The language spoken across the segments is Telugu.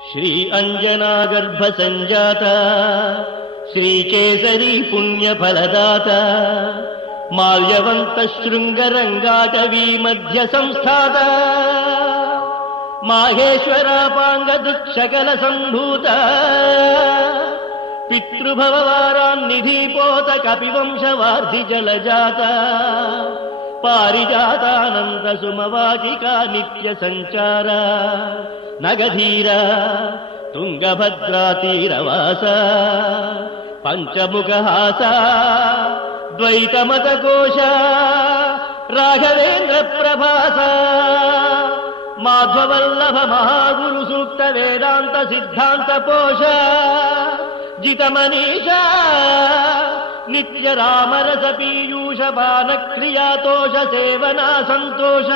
శ్రీ అంజనాగర్భ సంజాత శ్రీకేసరి పుణ్యఫలదాత మాల్యవంత శృంగరంగాటవీ మధ్య సంస్థాత మాహేశ్వరాపాంగ దుఃఖకల సంభూత పితృభవవారాన్నిధీపోత కపివంశవార్ధి జలజాత పారిజాతానంద సుమవాటికా నిత్య సంచార నగధీర తుంగభద్రాతీరవాస పంచముఖహాస ద్వైతమతకోశ రాఘవేంద్ర ప్రభాస మాధవల్లభ మహాగురు సూక్త వేదాంత సిద్ధాంత పోష జితమనీష నిత్య రామరస పీయూష బాణ క్రియాతోష సేవనా సంతోష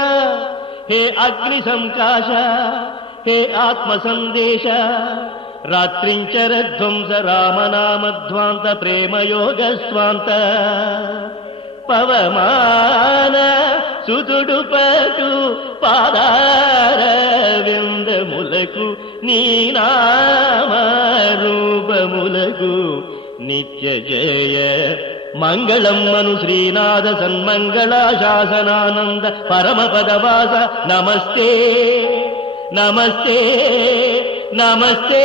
హే అగ్ని సంకాశ హే ఆత్మ సందేశ రాత్రించరధ్వంస రామనామధ్వాంత ప్రేమయోగ స్వాంత పవమాన సుతుడు పటు పాదార విందములకు నీ నామ రూపములకు నిత్య జయ మంగళమ్మను శ్రీనాథ సన్మంగళాశాసనానంద పరమపదవాస నమస్తే నమస్తే నమస్తే